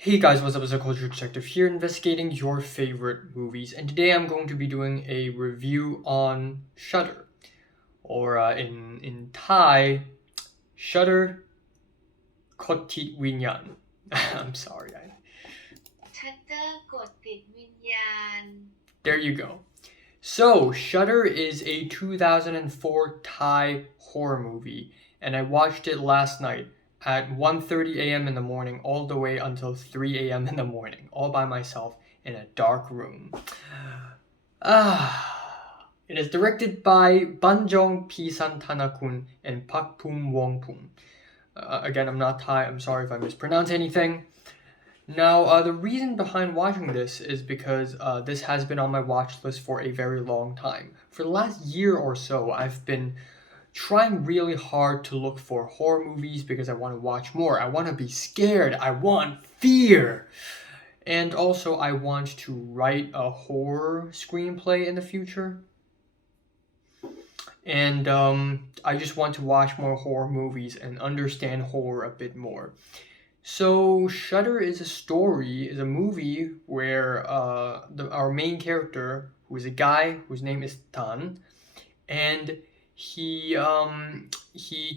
Hey guys, what's up? It's a Culture Detective here, investigating your favorite movies, and today I'm going to be doing a review on Shudder, or in Thai, Shudder Kotit Winyan. I'm sorry. ชัตเตอร์กดติดวิญญาณ There you go. So, Shudder is a 2004 Thai horror movie, and I watched it last night at 1:30 a.m. in the morning all the way until 3 a.m. in the morning, all by myself in a dark room. It is directed by Banjong Pisantanakun and Pakpum Wongpum. Again, I'm not Thai, I'm sorry if I mispronounce anything. Now, the reason behind watching this is because this has been on my watch list for a very long time. For the last year or so, I've been trying really hard to look for horror movies because I want to watch more. I want to be scared. I want fear. And also, I want to write a horror screenplay in the future. And I just want to watch more horror movies and understand horror a bit more. So Shudder is a movie where our main character, who is a guy whose name is Tan, and he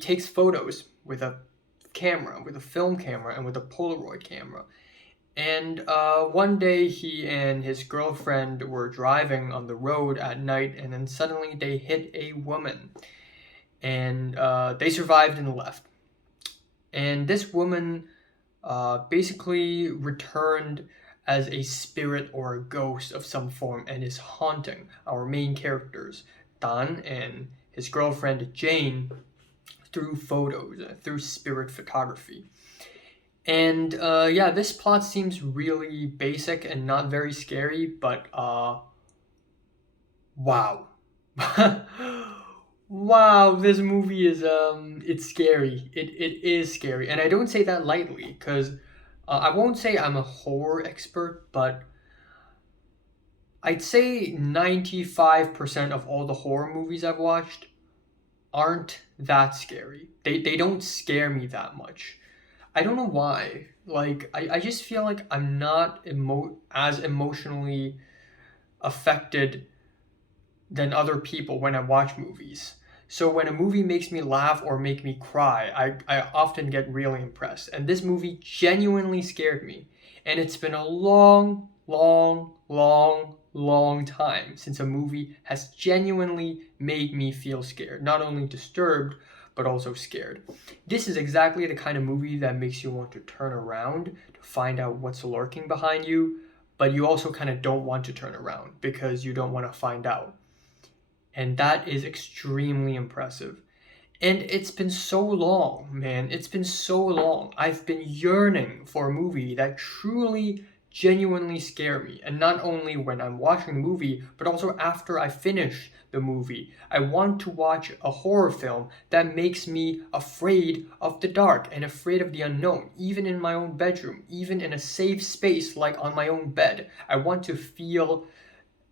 takes photos with a camera, with a film camera, and with a Polaroid camera. And one day he and his girlfriend were driving on the road at night, and then suddenly they hit a woman, and they survived and left. And this woman basically returned as a spirit or a ghost of some form and is haunting our main characters, Dan and his girlfriend Jane, through photos, through spirit photography. And this plot seems really basic and not very scary, but wow. Wow, this movie is it's scary. It is scary, and I don't say that lightly because I won't say I'm a horror expert, but I'd say 95% of all the horror movies I've watched aren't that scary. They don't scare me that much. I don't know why. Like I just feel like I'm not as emotionally affected than other people when I watch movies. So when a movie makes me laugh or make me cry, I often get really impressed. And this movie genuinely scared me. And it's been a long, long, long, long time since a movie has genuinely made me feel scared. Not only disturbed, but also scared. This is exactly the kind of movie that makes you want to turn around to find out what's lurking behind you, but you also kind of don't want to turn around because you don't want to find out. And that is extremely impressive. And it's been so long, man. It's been so long. I've been yearning for a movie that truly, genuinely scare me. And not only when I'm watching the movie, but also after I finish the movie. I want to watch a horror film that makes me afraid of the dark and afraid of the unknown, even in my own bedroom, even in a safe space like on my own bed. I want to feel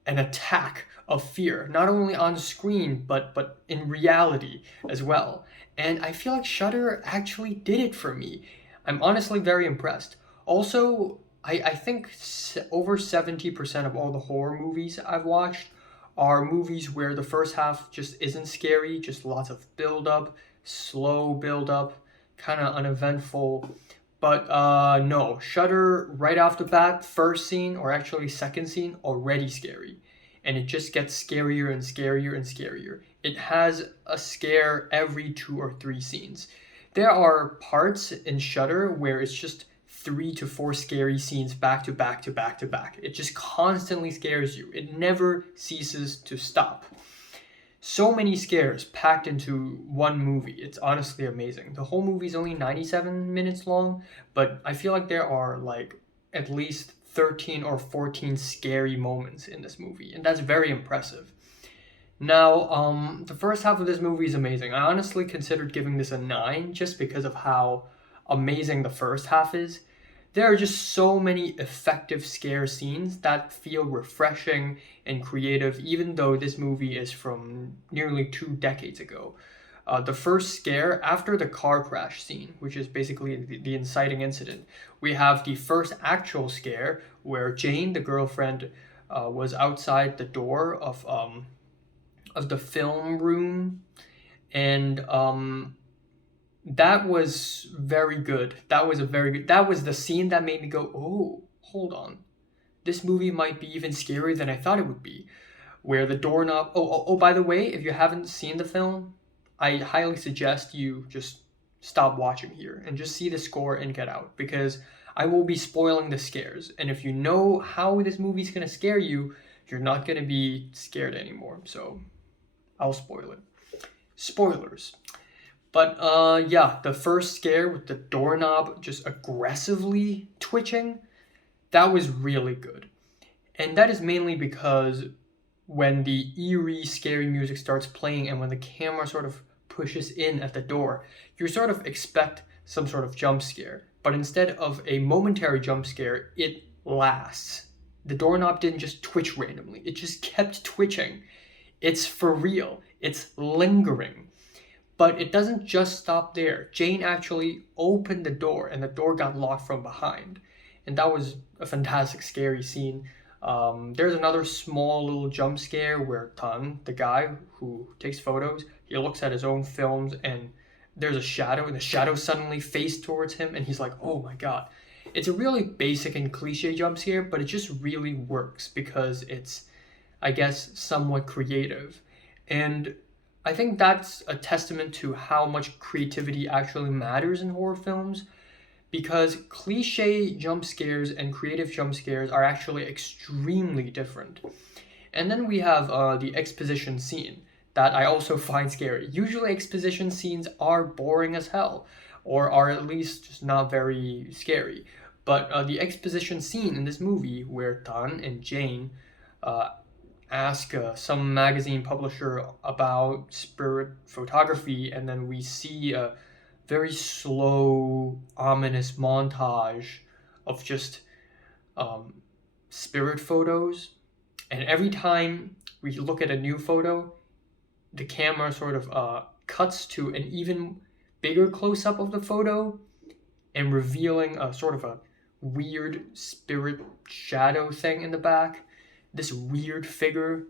an attack of fear, not only on screen, but in reality as well. And I feel like Shudder actually did it for me. I'm honestly very impressed. Also, I think over 70% of all the horror movies I've watched are movies where the first half just isn't scary, just lots of build up, slow build up, kind of uneventful. But no, Shudder right off the bat, first scene or actually second scene, already scary. And it just gets scarier and scarier and scarier. It has a scare every 2 or 3 scenes. There are parts in Shudder where it's just 3 to 4 scary scenes back to back to back to back. It just constantly scares you. It never ceases to stop. So many scares packed into one movie. It's honestly amazing. The whole movie is only 97 minutes long, but I feel like there are like at least 13 or 14 scary moments in this movie, and that's very impressive. Now, the first half of this movie is amazing. I honestly considered giving this a 9 just because of how amazing the first half is. There are just so many effective scare scenes that feel refreshing and creative, even though this movie is from nearly 2 decades ago. the first scare after the car crash scene, which is basically the inciting incident. We have the first actual scare where Jane, the girlfriend, was outside the door of the film room, and that was very good. That was the scene that made me go, oh, hold on, this movie might be even scarier than I thought it would be. Where the doorknob. Oh, by the way, if you haven't seen the film, I highly suggest you just stop watching here and just see the score and get out, because I will be spoiling the scares. And if you know how this movie's gonna scare you, you're not gonna be scared anymore. So I'll spoil it. Spoilers. But yeah, the first scare with the doorknob just aggressively twitching, that was really good. And that is mainly because when the eerie, scary music starts playing and when the camera sort of pushes in at the door, you sort of expect some sort of jump scare. But instead of a momentary jump scare, it lasts. The doorknob didn't just twitch randomly, it just kept twitching. It's for real. It's lingering. But it doesn't just stop there. Jane actually opened the door and the door got locked from behind. And that was a fantastic, scary scene. There's another small little jump scare where Tan, the guy who takes photos, he looks at his own films and there's a shadow, and the shadow suddenly faced towards him, and he's like, oh my god. It's a really basic and cliche jump scare, but it just really works because it's, I guess, somewhat creative. And I think that's a testament to how much creativity actually matters in horror films, because cliche jump scares and creative jump scares are actually extremely different. And then we have the exposition scene that I also find scary. Usually exposition scenes are boring as hell, or are at least just not very scary. But the exposition scene in this movie where Tan and Jane ask some magazine publisher about spirit photography, and then we see a very slow, ominous montage of just spirit photos. And every time we look at a new photo, the camera sort of cuts to an even bigger close-up of the photo and revealing a sort of a weird spirit shadow thing in the back. This weird figure,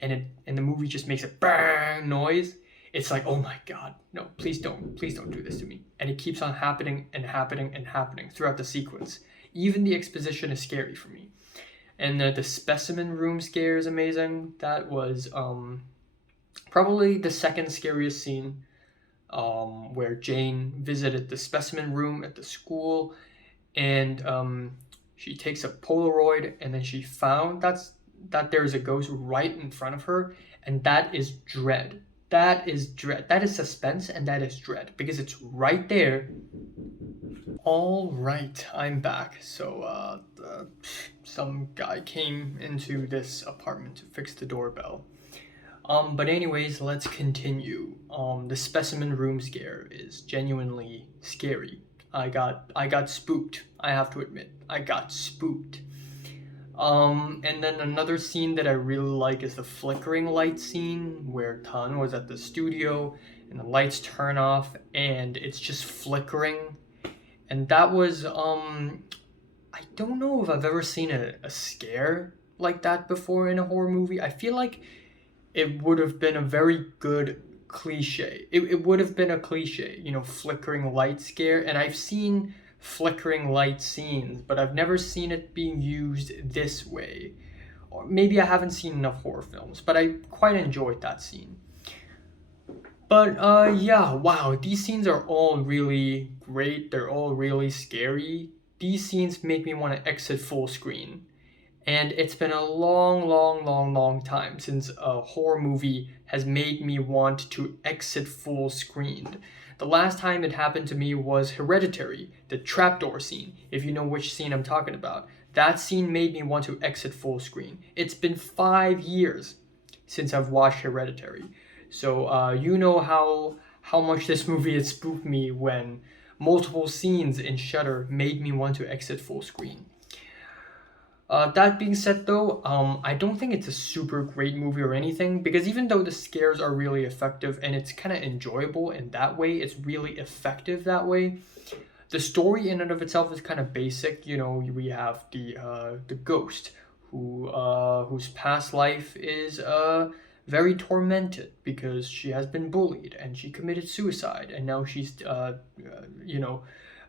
and the movie just makes a bang noise. It's like, oh my god, no, please don't do this to me. And it keeps on happening and happening and happening throughout the sequence. Even the exposition is scary for me. And the specimen room scare is amazing. That was probably the second scariest scene, where Jane visited the specimen room at the school, and she takes a Polaroid, and then she found that there's a ghost right in front of her, and that is dread. That is dread. That is suspense, and that is dread, because it's right there. All right, I'm back. So some guy came into this apartment to fix the doorbell. But anyways, let's continue. The specimen room scare is genuinely scary. I got spooked. I have to admit, I got spooked. And then another scene that I really like is the flickering light scene where Tan was at the studio and the lights turn off and it's just flickering. And that was, I don't know if I've ever seen a scare like that before in a horror movie. I feel like it would have been a very good cliche. It would have been a cliche, flickering light scare. And I've seen flickering light scenes, but I've never seen it being used this way. Or maybe I haven't seen enough horror films, but I quite enjoyed that scene. But yeah, wow, these scenes are all really great. They're all really scary. These scenes make me want to exit full screen. And it's been a long time since a horror movie has made me want to exit full screen. The last time it happened to me was Hereditary, the trapdoor scene, if you know which scene I'm talking about. That scene made me want to exit full screen. It's been 5 years since I've watched Hereditary. So you know how much this movie has spooked me when multiple scenes in Shudder made me want to exit full screen. That being said, though, I don't think it's a super great movie or anything, because even though the scares are really effective and it's kind of enjoyable in that way, it's really effective that way. The story in and of itself is kind of basic. You know, we have the ghost whose past life is very tormented because she has been bullied and she committed suicide, and now she's you know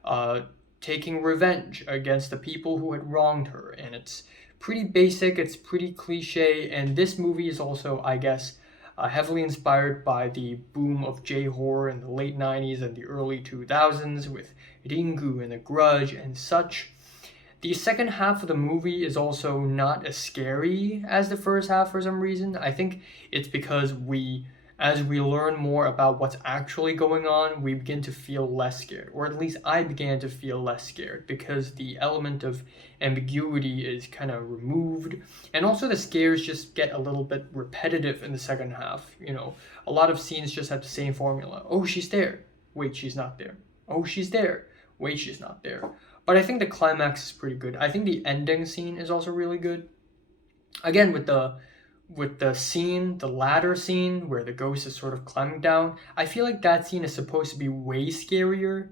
uh, taking revenge against the people who had wronged her. And it's pretty basic, it's pretty cliche, and this movie is also, I guess, heavily inspired by the boom of J-horror in the late 90s and the early 2000s with Ringu and The Grudge and such. The second half of the movie is also not as scary as the first half for some reason. I think it's because as we learn more about what's actually going on, we begin to feel less scared. Or at least I began to feel less scared because the element of ambiguity is kind of removed. And also the scares just get a little bit repetitive in the second half. You know, a lot of scenes just have the same formula. Oh, she's there. Wait, she's not there. Oh, she's there. Wait, she's not there. But I think the climax is pretty good. I think the ending scene is also really good. Again, with the scene, the ladder scene where the ghost is sort of climbing down, I feel like that scene is supposed to be way scarier,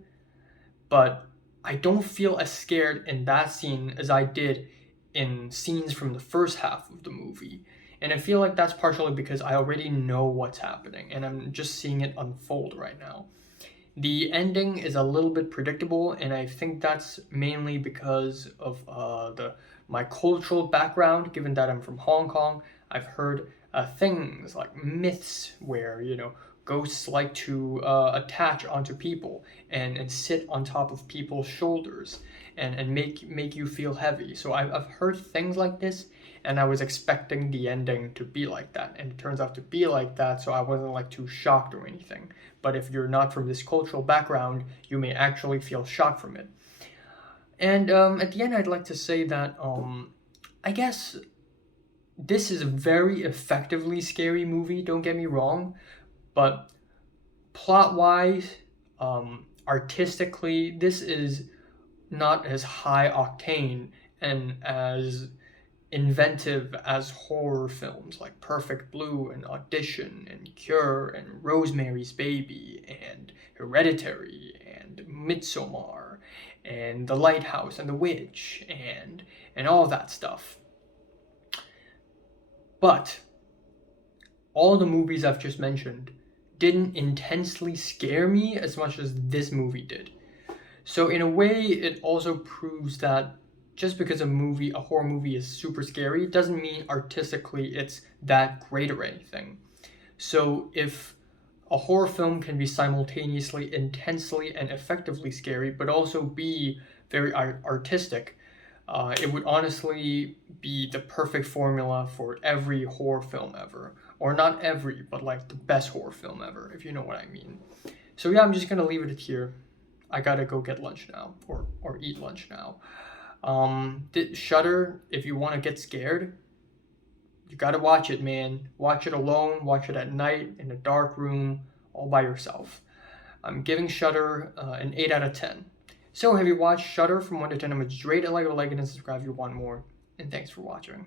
but I don't feel as scared in that scene as I did in scenes from the first half of the movie. And I feel like that's partially because I already know what's happening and I'm just seeing it unfold right now. The ending is a little bit predictable, and I think that's mainly because of my cultural background. Given that I'm from Hong Kong, I've heard things like myths where ghosts like to attach onto people and sit on top of people's shoulders and make you feel heavy. So I've heard things like this, and I was expecting the ending to be like that, and it turns out to be like that, so I wasn't like too shocked or anything. But if you're not from this cultural background, you may actually feel shocked from it. And at the end, I'd like to say that I guess this is a very effectively scary movie, don't get me wrong, but plot-wise, artistically, this is not as high octane and as inventive as horror films like Perfect Blue and Audition and Cure and Rosemary's Baby and Hereditary and Midsommar and The Lighthouse and The Witch and all that stuff. But all the movies I've just mentioned didn't intensely scare me as much as this movie did. So in a way, it also proves that just because a horror movie is super scary, doesn't mean artistically it's that great or anything. So if a horror film can be simultaneously intensely and effectively scary, but also be very artistic, it would honestly be the perfect formula for every horror film ever. Or not every, but like the best horror film ever, if you know what I mean. So yeah, I'm just gonna leave it here. I gotta go get lunch now, or eat lunch now. Shudder, if you want to get scared, you gotta watch it, man. Watch it alone, watch it at night, in a dark room, all by yourself. I'm giving Shudder an 8 out of 10. So have you watched Shudder from 1 to 10? I'm just rate it, like it, and subscribe if you want more. And thanks for watching.